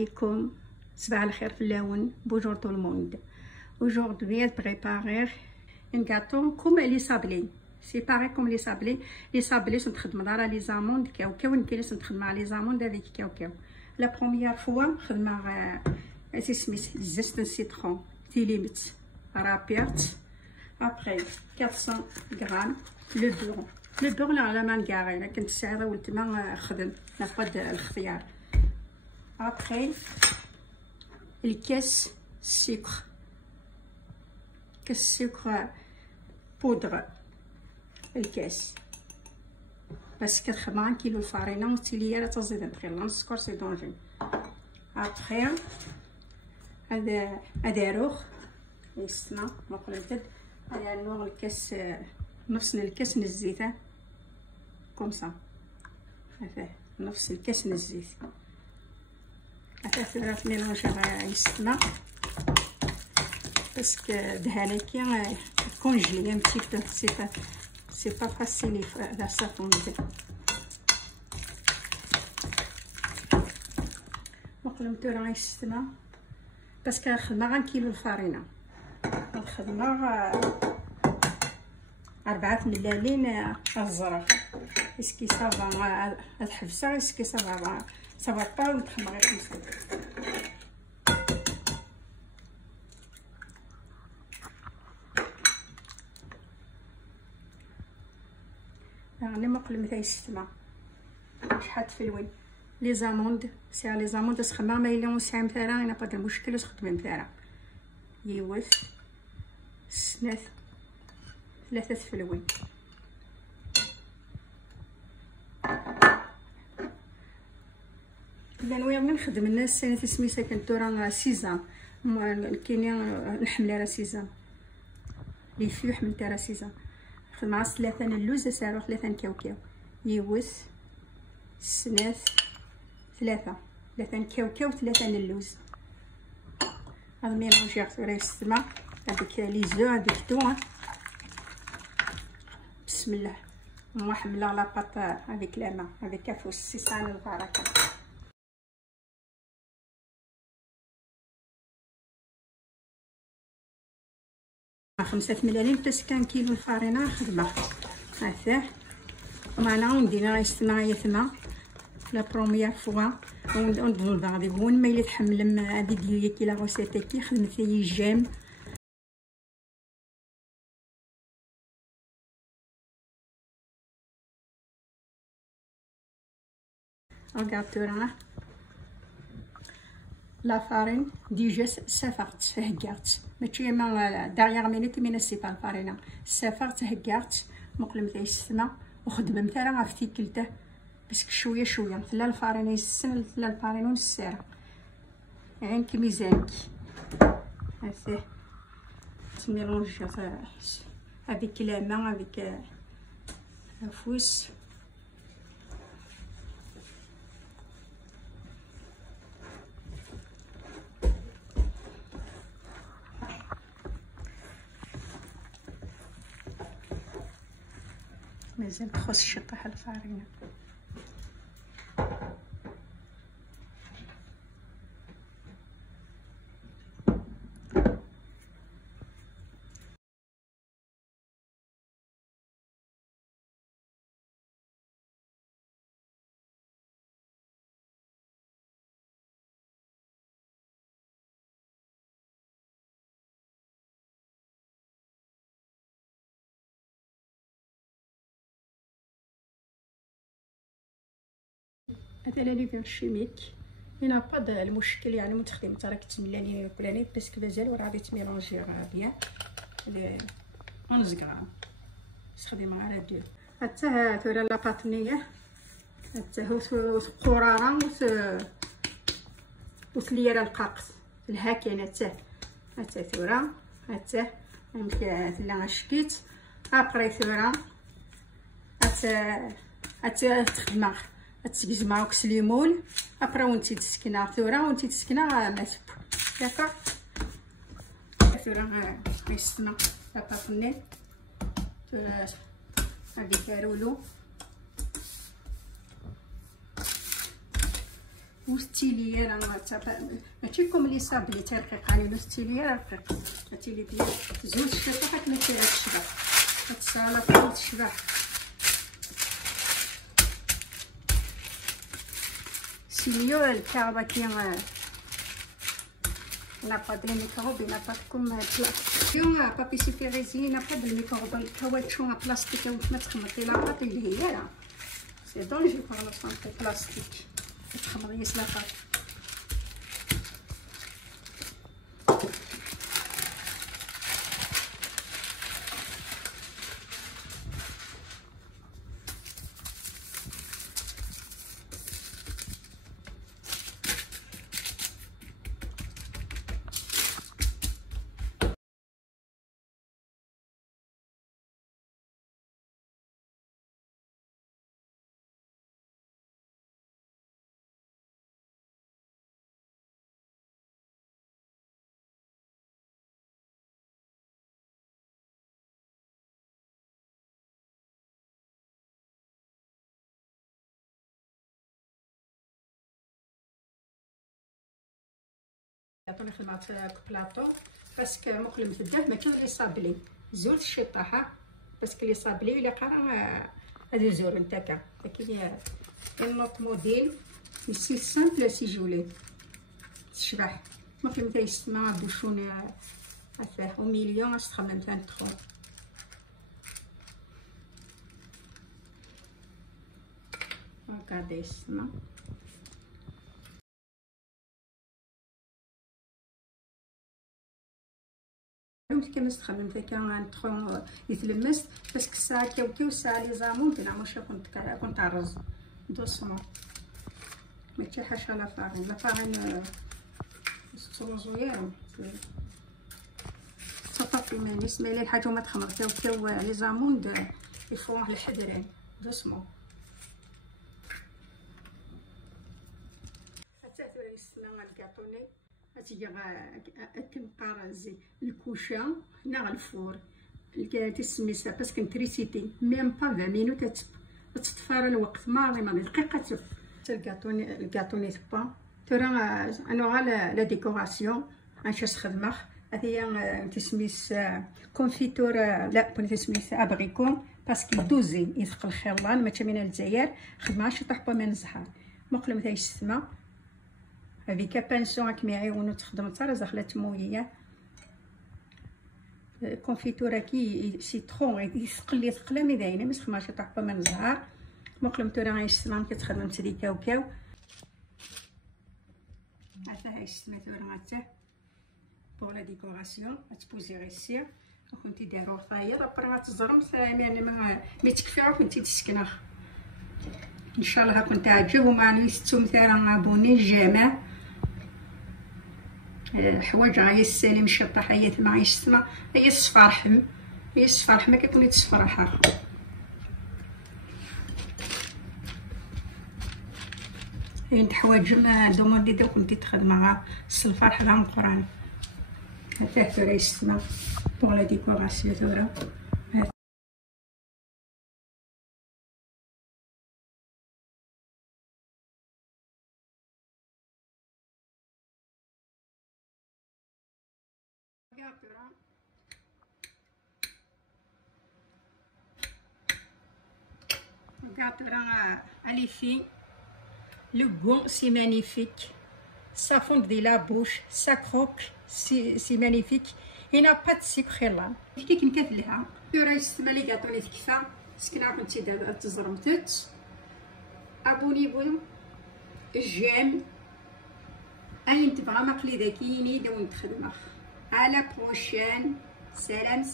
عليكم. صباح الخير في اللون. Bonjour tout le monde. Aujourd'hui, je prépare un gâteau comme les sablés. C'est pareil comme les sablés. Les sablés sont نخدم على les amandes كاوكاو. نكيس نخدم على les amandes avec كاوكاو. La première fois خدمة سميت زيت السيترون تيليمت رابيرت. Après 400 grammes le beurre. Le beurre على ما نقاري انا كنت ساعده ولت ما خدم ناخذ الخيار. Après الكاس sucre. كاس sucre بودرة الكاس بس 80 كيلو الفارينة وتيلي راه تزيد نتخيل السكر سي دونجي. ابخي هذا روخ يسنا مقلبت هذا نوع الكاس نفس الكاس من الزيت كوم هذا نفس الكاس من الزيت هذا ثلاث ميلونج يسنا باسكو دهانكي كونجلي ان بتي بو سي با فاسيل لا سافوندي. مقلمتو راه يسنا باسكو خدمه غير كيلو الفارينه الخدمه 4 ملالين الزرق اسكي صافا الحبسه اسكي صافا با نخدم غير خمسة. يعني مقلمتها يستمع شحال في الوين لي زاموند ساعه لي زاموند سخما ما الا وسعه مثلا انا با المشكل تخدم مثلا يوث سناث ثلاثه في الوين. ناويه من نخدم الناس سنه سميتها كنت راه سيزام كاينين الحمله راه سيزام لي فيو حملتها راه سيزام مع 3 اللوز ساروخ 3 كاوكاو يوث سناث 3 كاوكاو 3 اللوز. هذا ميلونجي راه يستمع هذيك لي زو هذيك تو. بسم الله نحملها لاباط هذيك لاما هذيك كافوس سيسان البركه. خمسة ملالين تسكان كيلو الفارينة خدمة هذا معنا وندينا يستمع يثما لا بروميير فوا وندون بعضي هون ما اللي تحمل هذه ديالي كي لا روسيت كي خدمت لي جيم رغاتو راه لا فارين ديجا سافرت هكارت ماشي ما داريغ مينوت من السيبا الفارينه سافرت هكارت مقلمت يسنا وخدمت راه فتيكلته باسكو شويه مثلا الفارينه يسن مثلا الفارينه والسيره يعني كميزانك هذا ميلونج هذيك لاما هذيك فوس مازال تخص شطح الفارينة. هذا لا ليفير شيميك هنا با المشكل يعني متخدم ترى كتملاني كلاني باسكو مازال راه غادي تميلونجي بيان لي 11 غرام نستخدم على دو حتى هذا لا باطنيه حتى هو قراره وثليره القاقص الهاكين حتى ثوره حتى يمكن لا شكيت ابري ثوره حتى تخدم تسقزما وكسليمون ابرا وانتي تسكنا ثوره وانتي تسكنا ما تب داكوغ ثوره يستنا باطني هذيك رولو وستيليه انا ماشي كوم لي صابلي تاع رقيقه لو ستيليه رقيق هاتي لي ديال زوج الشطه حيت ما تشبع السلطه تشبع سيميو الكعبه كي n'a pas de microbe, il n'a pas comme plastique. On a pas pisciférésé, il n'a pas de microbe. Le caoutchouc en plastique, on peut mettre la pâte, il est là. C'est dangereux pour la santé plastique. Il faut travailler sur la pâte. يعطوني خدمة بلاطو باسكو مقلم في الدهر ماشي لي صابلي زول الشطاحه باسكو لي صابلي الا قرا هادو زور نتاكا لكن النوط موديل سي سامبل سي جولي تشبح مقلم تاع يسمع بوشون افاه او مليون استخدم 23 regardez يسمع كما نستخدم فيها نتخون يتلمس باسكو الساعه كاوكاو الساعه لي زامون كنعمل شي كنت الرز دوسمون ماشي حاجه لا فارين زويره صافي ما نسمع لي الحاجه ما تخمر كاوكاو لي زامون يفون على الحذرين دوسمون حتى يسمع الكاطوني هاتي كنقارزي الكوشه هنا على الفور تسميسها باسكو نتريسيتي ميم با 20 مينوت تطفر الوقت ما دقيقه تف الكاطوني با ترى انا على لا ديكوراسيون اش نستخدمه هذه تسميس كونفيتور لا بغيت تسميس ابريكون باسكو دوزي يثقل خيرلان ما من الجزائر خدمه شي طحبه من الزهر مقلم تاع السما هذيك بانسون راك يعاونو تخدم حتى زخله تمويه كونفيتوره كي سيترون يثقل ثقله مي داينه ما تخدمش طحبه من الزهر مقلمتو راه السما كتخدم تري كاوكاو هذا هاي السماتو راه حتى بور لا ديكوراسيون تبوزي غير السير كنتي دايرو طاير ابري ما تزرم يعني ما تكفي كنتي تسكنه ان شاء الله كنت عجب وما نيستو مثلا ابوني الجامع حوايج غاية السالم شطح هي ثما يسمع هي الصفارحم هي الصفارحم ما كيكون يتصفرح هي انت حوايج ما دوموندي دا كنتي تخدمها الصفارح على القران هذا ثورا يسمع بوغ لا ديكوراسيون ثورا allez filles, le goût c'est magnifique, ça fond de la bouche, ça croque, c'est magnifique. Il n'a pas de sucre là. كي كنكفلها راه يستعمل لي كاطوني تكفى سكنا كنتي دابا تزرمتت ابونيبو جيم اين تبغى مقلي ذاكيني داون تخدمه على بروشين سلام